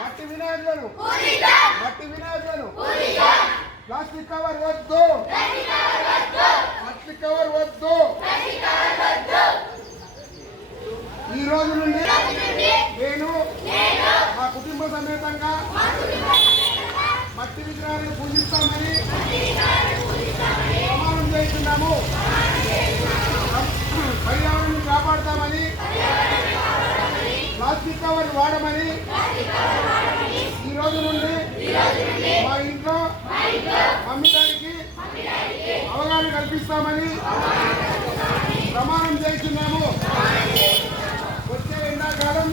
మట్టి వినాయకులను plastic cover వద్దు, plastic cover వద్దు. ఈ రోజు నుండి నేను మా కుటుంబ సమేతంగా మట్టి విగ్రహాలను పూజిస్తామని ప్రమాణం చేస్తున్నాము. పర్యావరణాన్ని కాపాడుతామని, ప్లాస్టిక్ కవర్ వాడమని ఈ రోజు నుండి మా ఇంట్లో అమ్మడానికి అవగాహన కల్పిస్తామని ప్రమాణం చేస్తున్నాము. వచ్చే ఎండాకాలం